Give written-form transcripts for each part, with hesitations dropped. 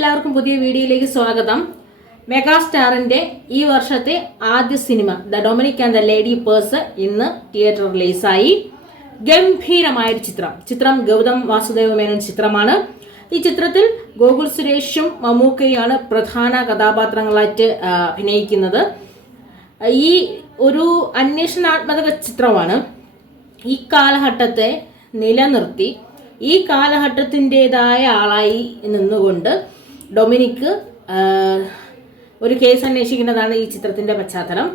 എല്ലാവർക്കും പുതിയ വീഡിയോയിലേക്ക് സ്വാഗതം. മെഗാസ്റ്റാറിന്റെ ഈ വർഷത്തെ ആദ്യ cinema the Dominic and the lady purse ഇന്ന് തിയേറ്റർ റിലീസായി. ഗംഭീരമായൊരു ചിത്രം ഗൗതം വാസുദേവ മേനോൻ ചിത്രമാണ്. ഈ ചിത്രത്തിൽ ഗോകുൽ സുരേഷും മമ്മൂക്കയുമാണ് പ്രധാന കഥാപാത്രങ്ങളായിട്ട് അഭിനയിക്കുന്നത്. ഈ ഒരു അന്വേഷണാത്മക ചിത്രമാണ്. ഈ കാലഘട്ടത്തെ നിലനിർത്തി ഈ കാലഘട്ടത്തിൻ്റെതായ ആളായി നിന്നുകൊണ്ട് ഡൊമിനിക് ഒരു കേസ് അന്വേഷിക്കുന്നതാണ് ഈ ചിത്രത്തിൻ്റെ പശ്ചാത്തലം.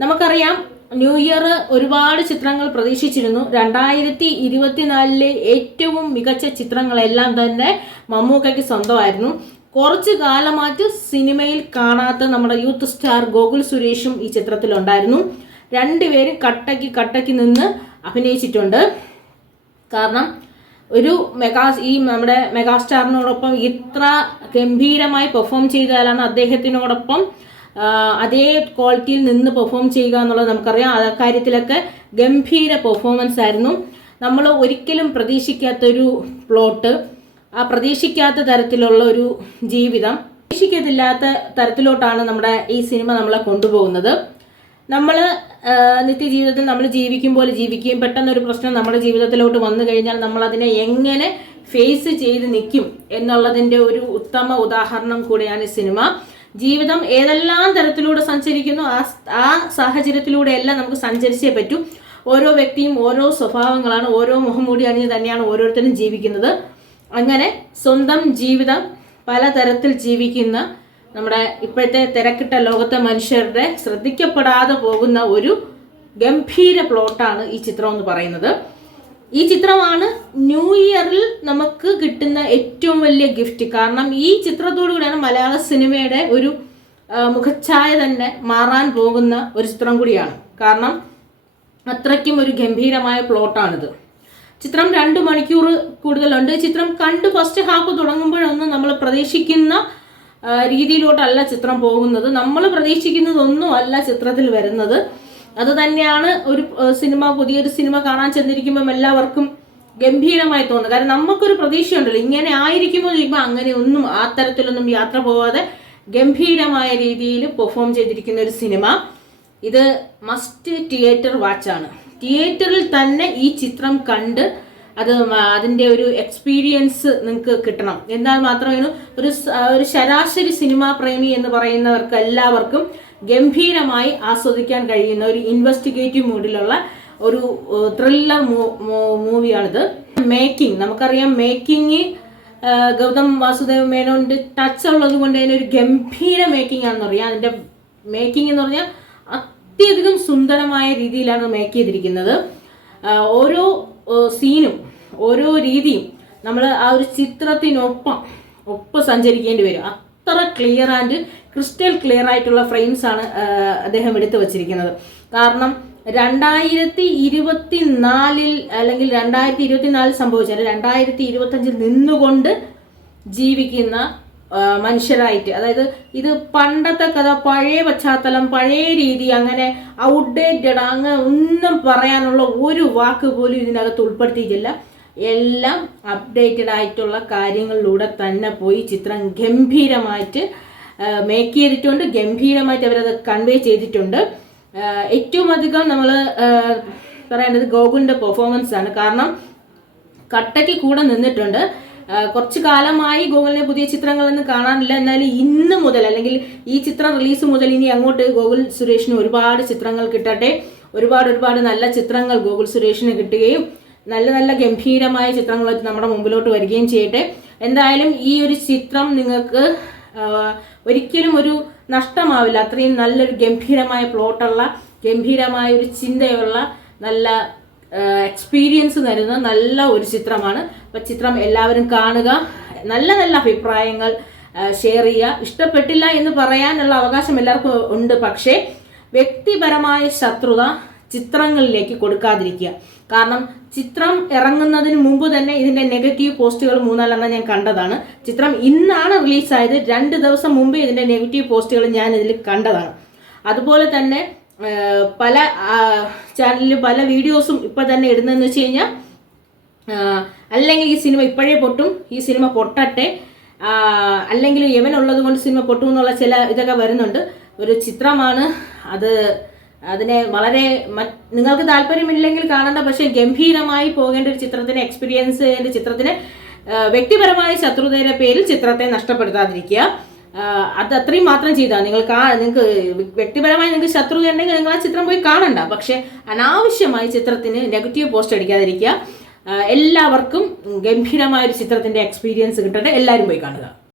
നമുക്കറിയാം, ന്യൂ ഇയർ ഒരുപാട് ചിത്രങ്ങൾ പ്രതീക്ഷിച്ചിരുന്നു. 2024 ഏറ്റവും മികച്ച ചിത്രങ്ങളെല്ലാം തന്നെ മമ്മൂക്കയ്ക്ക് സ്വന്തമായിരുന്നു. കുറച്ച് കാലമായിട്ട് സിനിമയിൽ കാണാത്ത നമ്മുടെ യൂത്ത് സ്റ്റാർ ഗോകുൽ സുരേഷും ഈ ചിത്രത്തിലുണ്ടായിരുന്നു. രണ്ടുപേരും കട്ടയ്ക്ക് നിന്ന് അഭിനയിച്ചിട്ടുണ്ട്. കാരണം നമ്മുടെ മെഗാസ്റ്റാറിനോടൊപ്പം ഇത്ര ഗംഭീരമായി പെർഫോം ചെയ്താലാണ് അദ്ദേഹത്തിനോടൊപ്പം അതേ ക്വാളിറ്റിയിൽ നിന്ന് പെർഫോം ചെയ്യുക എന്നുള്ളത് നമുക്കറിയാം. ആ കാര്യത്തിലൊക്കെ ഗംഭീര പെർഫോമൻസ് ആയിരുന്നു. നമ്മൾ ഒരിക്കലും പ്രതീക്ഷിക്കാത്തൊരു പ്ലോട്ട്, ആ പ്രതീക്ഷിക്കാത്ത തരത്തിലുള്ള ഒരു ജീവിതം, പ്രതീക്ഷിക്കത്തില്ലാത്ത തരത്തിലോട്ടാണ് നമ്മുടെ ഈ സിനിമ നമ്മളെ കൊണ്ടുപോകുന്നത്. നമ്മൾ നിത്യജീവിതത്തിൽ നമ്മൾ ജീവിക്കും പോലെ ജീവിക്കുകയും പെട്ടെന്നൊരു പ്രശ്നം നമ്മുടെ ജീവിതത്തിലോട്ട് വന്നു കഴിഞ്ഞാൽ നമ്മൾ അതിനെ എങ്ങനെ ഫേസ് ചെയ്ത് നിൽക്കും എന്നുള്ളതിൻ്റെ ഒരു ഉത്തമ ഉദാഹരണം കൂടിയാണ് ഈ സിനിമ. ജീവിതം ഏതെല്ലാം തരത്തിലൂടെ സഞ്ചരിക്കുന്നു, ആ സാഹചര്യത്തിലൂടെയെല്ലാം നമുക്ക് സഞ്ചരിച്ചേ പറ്റൂ. ഓരോ വ്യക്തിയും ഓരോ സ്വഭാവങ്ങളാണ്, ഓരോ മുഖംമൂടി അണിഞ്ഞ് തന്നെയാണ് ഓരോരുത്തരും ജീവിക്കുന്നത്. അങ്ങനെ സ്വന്തം ജീവിതം പലതരത്തിൽ ജീവിക്കുന്ന നമ്മുടെ ഇപ്പോഴത്തെ തിരക്കിട്ട ലോകത്തെ മനുഷ്യരുടെ ശ്രദ്ധിക്കപ്പെടാതെ പോകുന്ന ഒരു ഗംഭീര പ്ലോട്ടാണ് ഈ ചിത്രം എന്ന് പറയുന്നത്. ഈ ചിത്രമാണ് ന്യൂ ഇയറിൽ നമുക്ക് കിട്ടുന്ന ഏറ്റവും വലിയ ഗിഫ്റ്റ്. കാരണം ഈ ചിത്രത്തോടു കൂടിയാണ് മലയാള സിനിമയുടെ ഒരു മുഖച്ഛായ തന്നെ മാറാൻ പോകുന്ന ഒരു ചിത്രം കൂടിയാണ്. കാരണം അത്രയ്ക്കും ഒരു ഗംഭീരമായ പ്ലോട്ടാണിത്. ചിത്രം 2 മണിക്കൂർ കൂടുതലുണ്ട്. ചിത്രം കണ്ട് ഫസ്റ്റ് ഹാഫ് തുടങ്ങുമ്പോഴൊന്നും നമ്മൾ പ്രതീക്ഷിക്കുന്ന രീതിയിലോട്ടല്ല ചിത്രം പോകുന്നത്. നമ്മൾ പ്രതീക്ഷിക്കുന്നതൊന്നും അല്ല ചിത്രത്തിൽ വരുന്നത്. അത് തന്നെയാണ് ഒരു പുതിയൊരു സിനിമ കാണാൻ ചെന്നിരിക്കുമ്പം എല്ലാവർക്കും ഗംഭീരമായി തോന്നുന്നത്. കാരണം നമുക്കൊരു പ്രതീക്ഷയുണ്ടല്ലോ, ഇങ്ങനെ ആയിരിക്കുമോ ചോദിക്കുമ്പോൾ അങ്ങനെ ഒന്നും ആ തരത്തിലൊന്നും യാത്ര പോവാതെ ഗംഭീരമായ രീതിയിൽ പെർഫോം ചെയ്തിരിക്കുന്ന ഒരു സിനിമ. ഇത് മസ്റ്റ് തിയേറ്റർ വാച്ചാണ്. തിയേറ്ററിൽ തന്നെ ഈ ചിത്രം കണ്ട് അതിൻ്റെ ഒരു എക്സ്പീരിയൻസ് നിങ്ങൾക്ക് കിട്ടണം. എന്നാൽ മാത്രമേ ഒരു ശരാശരി സിനിമാ പ്രേമി എന്ന് പറയുന്നവർക്ക് എല്ലാവർക്കും ഗംഭീരമായി ആസ്വദിക്കാൻ കഴിയുന്ന ഒരു ഇൻവെസ്റ്റിഗേറ്റീവ് മൂഡിലുള്ള ഒരു ത്രില്ലർ മൂവിയാണിത്. മേക്കിംഗ് നമുക്കറിയാം, മേക്കിംഗ് ഗൗതം വാസുദേവ മേനോന്റെ ടച്ച് ഉള്ളത് കൊണ്ട് തന്നെ ഒരു ഗംഭീര മേക്കിംഗ് ആണെന്ന് പറയാം. അതിൻ്റെ മേക്കിംഗ് എന്ന് പറഞ്ഞാൽ അത്യധികം സുന്ദരമായ രീതിയിലാണ് മേക്ക് ചെയ്തിരിക്കുന്നത്. ഓരോ സീനും ഓരോ രീതിയും നമ്മൾ ആ ഒരു ചിത്രത്തിനൊപ്പം സഞ്ചരിക്കേണ്ടി വരും. അത്ര ക്ലിയർ ആൻഡ് ക്രിസ്റ്റൽ ക്ലിയർ ആയിട്ടുള്ള ഫ്രെയിംസ് ആണ് അദ്ദേഹം എടുത്തു വച്ചിരിക്കുന്നത്. കാരണം 2024 അല്ലെങ്കിൽ 2024 സംഭവിച്ചാൽ 2025 നിന്നുകൊണ്ട് നിന്നുകൊണ്ട് മനുഷ്യരായിട്ട്, അതായത് ഇത് പണ്ടത്തെ കഥ, പഴയ പശ്ചാത്തലം, പഴയ രീതി, അങ്ങനെ ഔട്ട്ഡേറ്റഡ് അങ്ങനെ ഒന്നും പറയാനുള്ള ഒരു വാക്ക് പോലും ഇതിനകത്ത് ഉൾപ്പെടുത്തിയിട്ടില്ല. എല്ലാം അപ്ഡേറ്റഡ് ആയിട്ടുള്ള കാര്യങ്ങളിലൂടെ തന്നെ പോയി ചിത്രം ഗംഭീരമായിട്ട് മേക്ക് ചെയ്തിട്ടുണ്ട്. ഗംഭീരമായിട്ട് അവരത് കൺവേ ചെയ്തിട്ടുണ്ട്. ഏറ്റവും അധികം നമ്മൾ പറയേണ്ടത് ഗോകുലിൻ്റെ പെർഫോമൻസ് ആണ്. കാരണം കട്ടയ്ക്ക് കൂടെ നിന്നിട്ടുണ്ട്. കുറച്ച് കാലമായി ഗോകുലിനെ പുതിയ ചിത്രങ്ങളൊന്നും കാണാനില്ല. എന്നാലും ഇന്ന് മുതൽ, അല്ലെങ്കിൽ ഈ ചിത്രം റിലീസ് മുതൽ ഇനി അങ്ങോട്ട് ഗോകുൽ സുരേഷിന് ഒരുപാട് ചിത്രങ്ങൾ കിട്ടട്ടെ. ഒരുപാട് നല്ല ചിത്രങ്ങൾ ഗോകുൽ സുരേഷിന് കിട്ടുകയും നല്ല നല്ല ഗംഭീരമായ ചിത്രങ്ങൾ നമ്മുടെ മുമ്പിലോട്ട് വരികയും ചെയ്യട്ടെ. എന്തായാലും ഈ ഒരു ചിത്രം നിങ്ങൾക്ക് ഒരിക്കലും ഒരു നഷ്ടമാവില്ല. അത്രയും നല്ലൊരു ഗംഭീരമായ പ്ലോട്ടുള്ള, ഗംഭീരമായ ഒരു ചിന്തയുള്ള, നല്ല എക്സ്പീരിയൻസ് തരുന്ന നല്ല ഒരു ചിത്രമാണ്. അപ്പം ചിത്രം എല്ലാവരും കാണുക. നല്ല അഭിപ്രായങ്ങൾ ഷെയർ ചെയ്യുക. ഇഷ്ടപ്പെട്ടില്ല എന്ന് പറയാനുള്ള അവകാശം എല്ലാവർക്കും ഉണ്ട്. പക്ഷേ വ്യക്തിപരമായ ശത്രുത ചിത്രങ്ങളിലേക്ക് കൊടുക്കാതിരിക്കുക. കാരണം ചിത്രം ഇറങ്ങുന്നതിന് മുമ്പ് തന്നെ ഇതിൻ്റെ നെഗറ്റീവ് പോസ്റ്റുകൾ 3-4 ഞാൻ കണ്ടതാണ്. ചിത്രം ഇന്നാണ് റിലീസായത്. 2 ദിവസം മുമ്പ് ഇതിൻ്റെ നെഗറ്റീവ് പോസ്റ്റുകൾ ഞാൻ ഇതിൽ കണ്ടതാണ്. അതുപോലെ തന്നെ പല ചാനലിൽ പല വീഡിയോസും ഇപ്പം തന്നെ ഇടുന്നതെന്ന് വെച്ച് കഴിഞ്ഞാൽ അല്ലെങ്കിൽ ഈ സിനിമ ഇപ്പോഴേ പൊട്ടും, ഈ സിനിമ പൊട്ടട്ടെ, അല്ലെങ്കിൽ യവനുള്ളത് കൊണ്ട് സിനിമ പൊട്ടുമെന്നുള്ള ചില ഇതൊക്കെ വരുന്നുണ്ട്. ഒരു ചിത്രമാണ് അത്. അതിനെ വളരെ നിങ്ങൾക്ക് താല്പര്യമില്ലെങ്കിൽ കാണണ്ട, പക്ഷേ ഗംഭീരമായി പോകേണ്ട ഒരു ചിത്രത്തിന് എക്സ്പീരിയൻസ് ചിത്രത്തിന് വ്യക്തിപരമായ ശത്രുതയുടെ പേരിൽ ചിത്രത്തെ നഷ്ടപ്പെടുത്താതിരിക്കുക. അത് അത്രയും മാത്രം ചെയ്താൽ നിങ്ങൾക്ക് വ്യക്തിപരമായി നിങ്ങൾക്ക് ശത്രുത ഉണ്ടെങ്കിൽ നിങ്ങൾ ആ ചിത്രം പോയി കാണണ്ട. പക്ഷെ അനാവശ്യമായി ചിത്രത്തിന് നെഗറ്റീവ് പോസ്റ്റ് അടിക്കാതിരിക്കുക. എല്ലാവർക്കും ഗംഭീരമായ ഒരു ചിത്രത്തിന്റെ എക്സ്പീരിയൻസ് കിട്ടട്ടെ. എല്ലാവരും പോയി കാണുക.